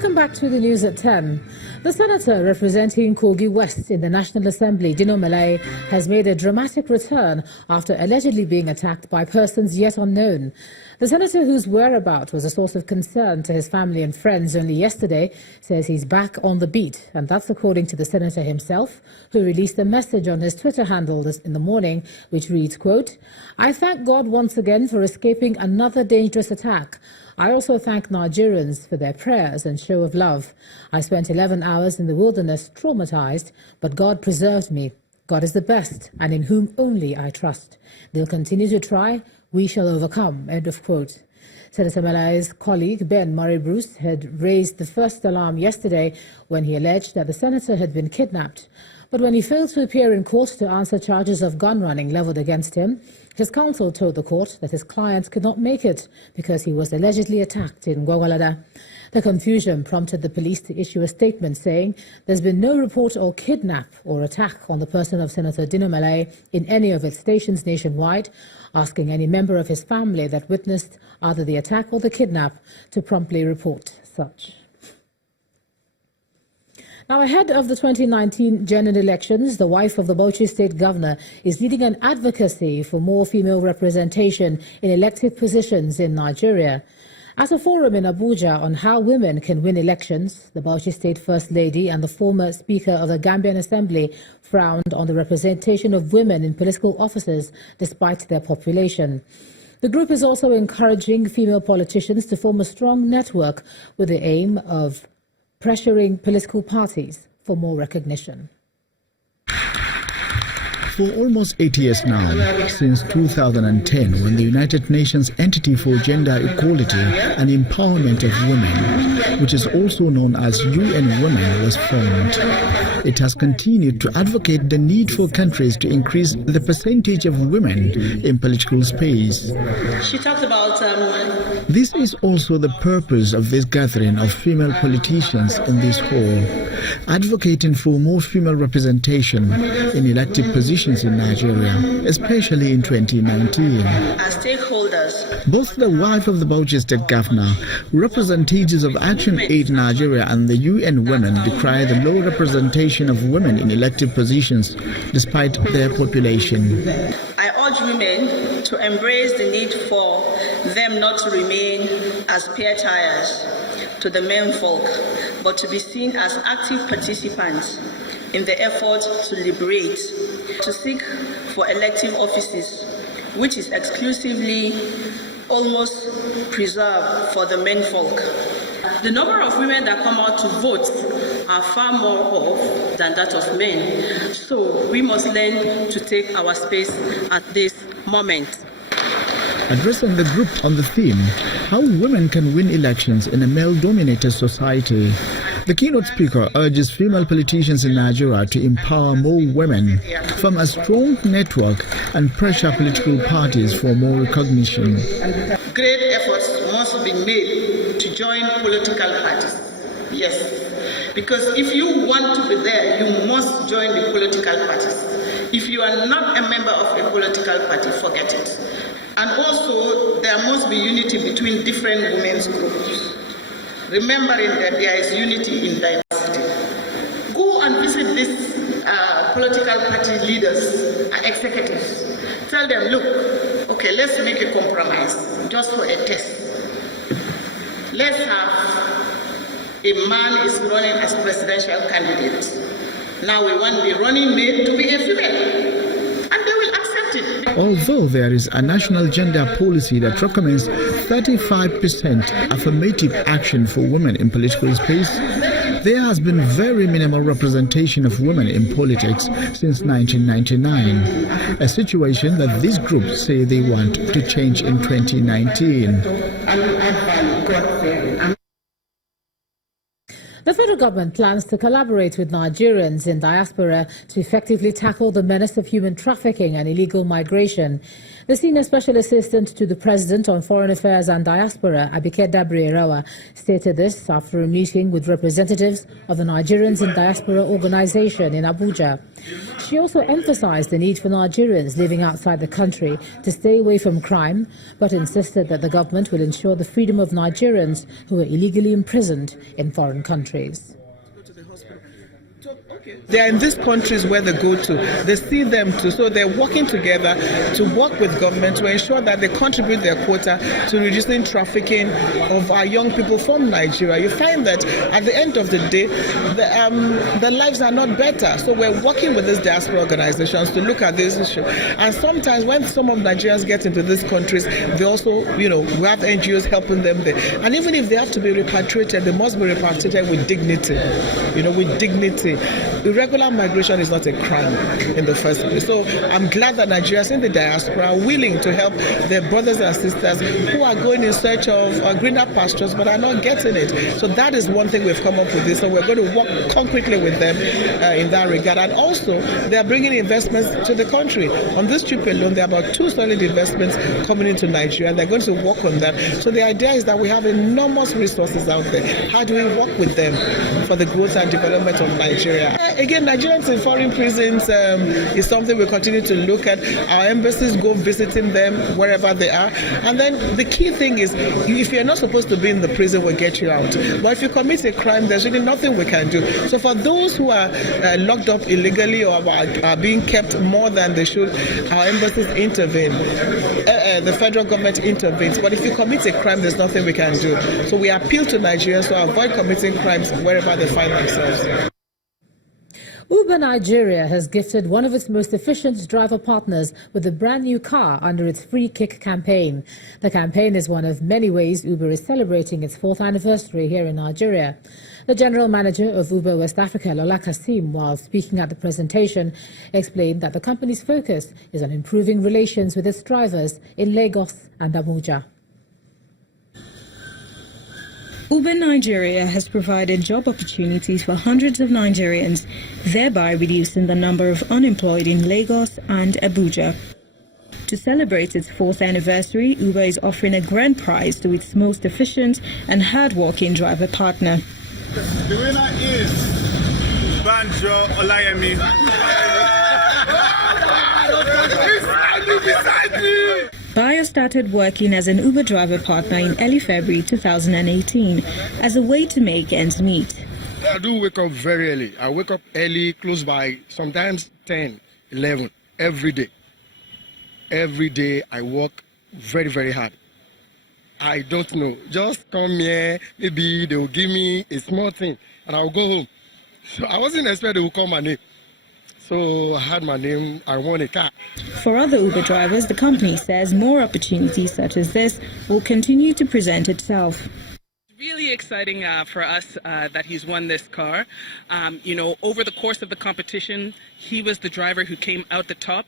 Welcome back to the news at 10. The senator representing Kogi West in the National Assembly, Dino Malay, has made a dramatic return after allegedly being attacked by persons yet unknown. The senator, whose whereabouts was a source of concern to his family and friends only yesterday, says he's back on the beat, and that's according to the senator himself, who released a message on his Twitter handle in the morning, which reads, quote, "I thank God once again for escaping another dangerous attack. I also thank Nigerians for their prayers and show of love. I spent 11 hours in the wilderness traumatized, but God preserved me. God is the best, and in whom only I trust. They'll continue to try. We shall overcome." End of quote. Senator Malay's colleague, Ben Murray Bruce, had raised the first alarm yesterday when he alleged that the senator had been kidnapped. But when he failed to appear in court to answer charges of gun running leveled against him, his counsel told the court that his client could not make it because he was allegedly attacked in Gwagwalada. The confusion prompted the police to issue a statement saying there's been no report or kidnap or attack on the person of Senator Dino Malay in any of its stations nationwide, asking any member of his family that witnessed either the attack or the kidnap to promptly report such. Now, ahead of the 2019 general elections, the wife of the Bauchi State Governor is leading an advocacy for more female representation in elected positions in Nigeria. At a forum in Abuja on how women can win elections, the Bauchi State First Lady and the former Speaker of the Gambian Assembly frowned on the representation of women in political offices despite their population. The group is also encouraging female politicians to form a strong network with the aim of pressuring political parties for more recognition. For almost 8 years now, since 2010, when the United Nations Entity for Gender Equality and Empowerment of Women, which is also known as UN Women, was formed, it has continued to advocate the need for countries to increase the percentage of women in political space. She talked about This is also the purpose of this gathering of female politicians in this hall, advocating for more female representation in elected positions in Nigeria, especially in 2019. as stakeholders. Both the wife of the Bauchi State Governor, representatives of Action Aid Nigeria and the UN Women decry the low representation of women in elected positions despite their population. I urge women to embrace the need for them not to remain as peer tires to the men folk, but to be seen as active participants in the effort to liberate, to seek for elective offices, which is exclusively almost preserved for the men folk. The number of women that come out to vote are far more of than that of men. So we must learn to take our space at this moment. Addressing the group on the theme, how women can win elections in a male-dominated society, the keynote speaker urges female politicians in Nigeria to empower more women, form a strong network, and pressure political parties for more recognition. Great efforts must be made to join political parties. Yes, because if you want to be there, you must join the political parties. If you are not a member of a political party, forget it. And also, there must be unity between different women's groups, remembering that there is unity in diversity. Go and visit these political party leaders and executives. Tell them, look, okay, let's make a compromise just for a test. Let's have a man is running as presidential candidate. Now we want the running mate to be a female. And they will accept it. Although there is a national gender policy that recommends 35% affirmative action for women in political space, there has been very minimal representation of women in politics since 1999, a situation that these groups say they want to change in 2019. The federal government plans to collaborate with Nigerians in diaspora to effectively tackle the menace of human trafficking and illegal migration. The Senior Special Assistant to the President on Foreign Affairs and Diaspora, Pt.3, stated this after a meeting with representatives of the Nigerians in Diaspora organization in Abuja. She also emphasized the need for Nigerians living outside the country to stay away from crime, but insisted that the government will ensure the freedom of Nigerians who are illegally imprisoned in foreign countries. They are in these countries where they go to. They see them too. So they're working together to work with government to ensure that they contribute their quota to reducing trafficking of our young people from Nigeria. You find that at the end of the day, their lives are not better. So we're working with these diaspora organizations to look at this issue. And sometimes when some of Nigerians get into these countries, they also, we have NGOs helping them there. And even if they have to be repatriated, they must be repatriated with dignity, with dignity. Irregular migration is not a crime in the first place. So I'm glad that Nigerians in the diaspora are willing to help their brothers and sisters who are going in search of greener pastures but are not getting it. So that is one thing we've come up with this. So we're going to work concretely with them in that regard. And also, they are bringing investments to the country. On this trip alone, there are about 2 solid investments coming into Nigeria. They're going to work on them. So the idea is that we have enormous resources out there. How do we work with them for the growth and development of Nigeria? Again, Nigerians in foreign prisons is something we continue to look at. Our embassies go visiting them wherever they are. And then the key thing is, if you're not supposed to be in the prison, we'll get you out. But if you commit a crime, there's really nothing we can do. So for those who are locked up illegally or are being kept more than they should, our embassies intervene. The federal government intervenes. But if you commit a crime, there's nothing we can do. So we appeal to Nigerians to avoid committing crimes wherever they find themselves. Uber Nigeria has gifted one of its most efficient driver partners with a brand new car under its Free Kick campaign. The campaign is one of many ways Uber is celebrating its 4th anniversary here in Nigeria. The general manager of Uber West Africa, Lola Kasim, while speaking at the presentation, explained that the company's focus is on improving relations with its drivers in Lagos and Abuja. Uber Nigeria has provided job opportunities for hundreds of Nigerians, thereby reducing the number of unemployed in Lagos and Abuja. To celebrate its 4th anniversary, Uber is offering a grand prize to its most efficient and hard-working driver partner. The winner is Banjo Olayemi. Bayo started working as an Uber driver partner in early February 2018 as a way to make ends meet. I do wake up very early. I wake up early, close by sometimes 10, 11, every day. Every day I work very, very hard. I don't know. Just come here, maybe they will give me a small thing and I'll go home. So I wasn't expecting they would call my name. So I had my name, I won a car. For other Uber drivers, the company says more opportunities such as this will continue to present itself. Really exciting for us that he's won this car. Over the course of the competition, he was the driver who came out the top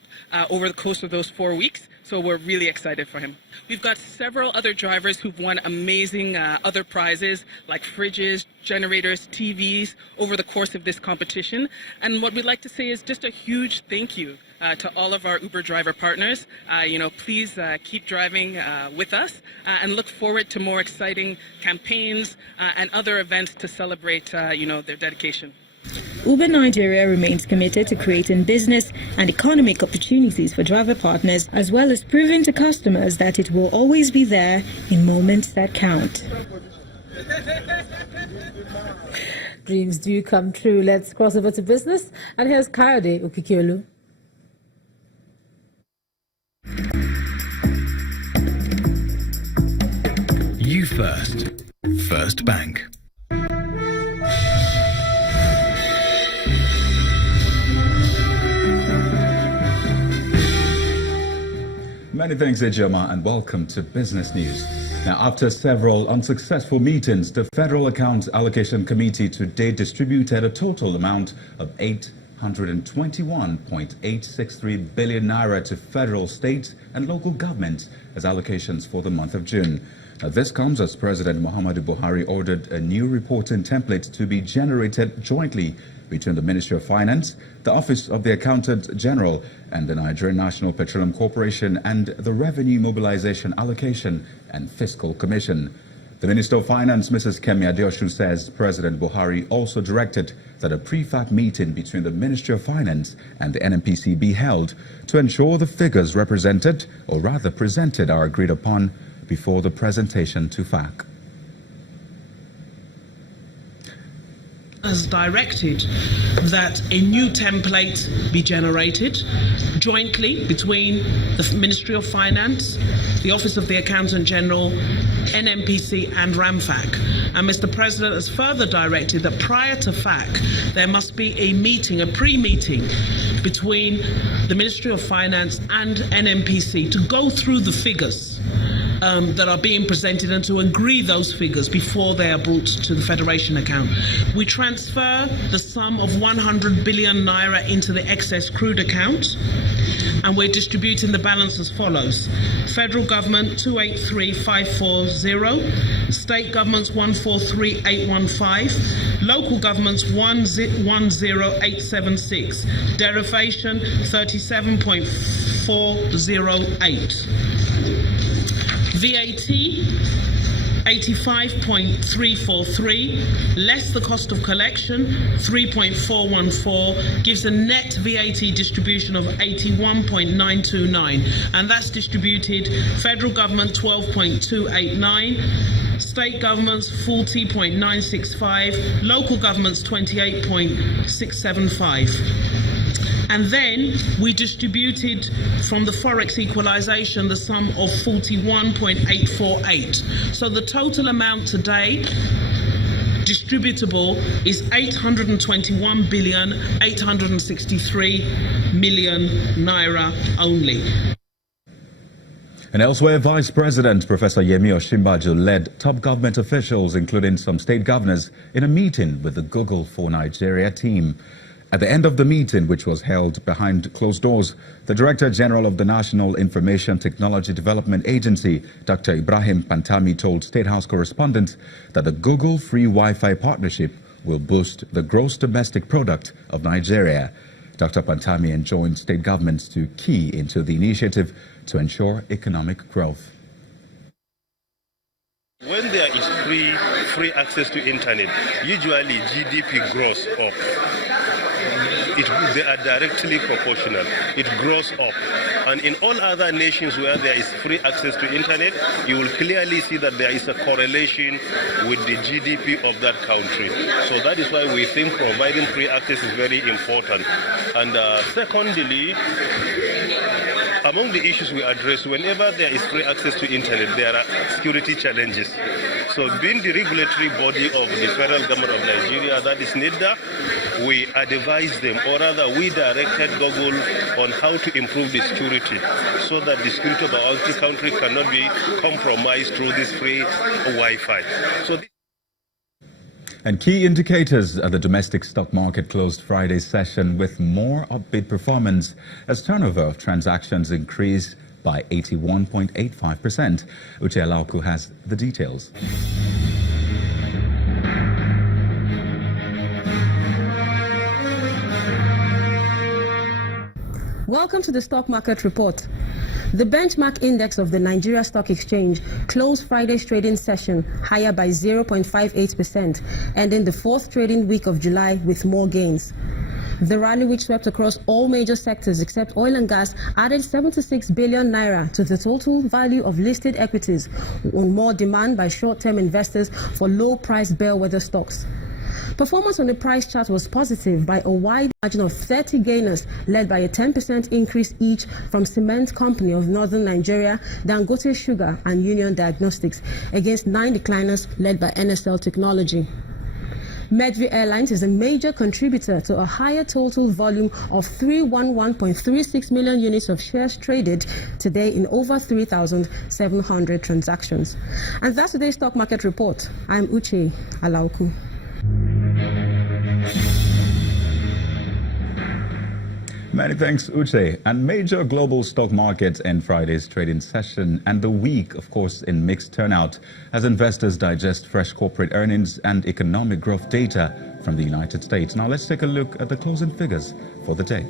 over the course of those 4 weeks. So we're really excited for him. We've got several other drivers who've won amazing other prizes like fridges, generators, TVs over the course of this competition. And what we'd like to say is just a huge thank you to all of our Uber driver partners. Please keep driving with us and look forward to more exciting campaigns and other events to celebrate, their dedication. Uber Nigeria remains committed to creating business and economic opportunities for driver partners, as well as proving to customers that it will always be there in moments that count. Dreams do come true. Let's cross over to business. And here's Kayode Okikiolu. You first. First Bank. Many thanks, Ejoma, and welcome to Business News. Now, after several unsuccessful meetings, the Federal Accounts Allocation Committee today distributed a total amount of 821.863 billion naira to federal, state, and local governments as allocations for the month of June. This comes as President Muhammadu Buhari ordered a new reporting template to be generated jointly between the Ministry of Finance, the Office of the Accountant General, and the Nigerian National Petroleum Corporation, and the Revenue Mobilization, Allocation and Fiscal Commission. The Minister of Finance, Mrs. Kemi Adeosun, says President Buhari also directed that a prefab meeting between the Ministry of Finance and the NNPC be held to ensure the figures represented, or rather presented, are agreed upon before the presentation to FAC. Has directed that a new template be generated jointly between the Ministry of Finance, the Office of the Accountant General, NNPC and RAMFAC. And Mr. President has further directed that prior to FAC, there must be a meeting, a pre-meeting between the Ministry of Finance and NNPC to go through the figures that are being presented and to agree those figures before they are brought to the Federation account. We transfer the sum of 100 billion naira into the excess crude account, and we're distributing the balance as follows. Federal government 283,540, state governments 143,815, local governments 10876, derivation 37.408. VAT 85.343 less the cost of collection 3.414 gives a net VAT distribution of 81.929, and that's distributed federal government 12.289, state governments 40.965, local governments 28.675. And then we distributed from the Forex equalization the sum of 41.848. So the total amount today distributable is 821,863,000,000 naira only. And elsewhere, Vice President Professor Yemi Osinbajo led top government officials, including some state governors, in a meeting with the Google for Nigeria team. At the end of the meeting, which was held behind closed doors, the Director General of the National Information Technology Development Agency, Dr. Ibrahim Pantami, told State House correspondents that the Google Free Wi-Fi partnership will boost the gross domestic product of Nigeria. Dr. Pantami enjoined state governments to key into the initiative to ensure economic growth. When there is free access to internet, usually GDP grows up. They are directly proportional. It grows up. And in all other nations where there is free access to internet, you will clearly see that there is a correlation with the GDP of that country. So that is why we think providing free access is very important. And secondly, among the issues we address, whenever there is free access to internet, there are security challenges. So being the regulatory body of the federal government of Nigeria, that is NIDA, we advise them, or rather we directed Google on how to improve the security so that the security of our country cannot be compromised through this free Wi-Fi. And key indicators at the domestic stock market closed Friday's session with more upbeat performance as turnover of transactions increased by 81.85%. Uche Alauku has the details. Welcome to the Stock Market Report. The benchmark index of the Nigeria Stock Exchange closed Friday's trading session higher by 0.58%, ending the fourth trading week of July with more gains. The rally, which swept across all major sectors except oil and gas, added 76 billion naira to the total value of listed equities, on more demand by short-term investors for low-priced bellwether stocks. Performance on the price chart was positive by a wide margin of 30 gainers, led by a 10% increase each from Cement Company of Northern Nigeria, Dangote Sugar and Union Diagnostics, against 9 decliners led by NSL Technology. Medvi Airlines is a major contributor to a higher total volume of 311.36 million units of shares traded today in over 3,700 transactions. And that's today's Stock Market Report. I'm Uche Alauku. Many thanks, Uche. And major global stock markets end Friday's trading session and the week, of course, in mixed turnout as investors digest fresh corporate earnings and economic growth data from the United States. Now let's take a look at the closing figures for the day.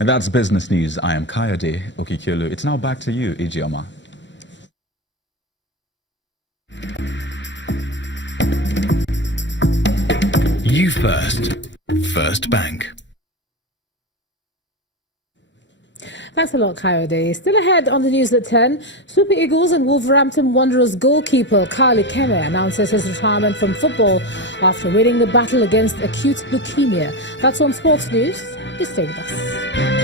And that's business news. I am Kayode Okikiolu. It's now back to you, Ijeoma. You first. First Bank. Thanks a lot, Kayode. Still ahead on the news at 10, Super Eagles and Wolverhampton Wanderers goalkeeper Carly Keme announces his retirement from football after winning the battle against acute leukemia. That's on Sports News. Just stay with us.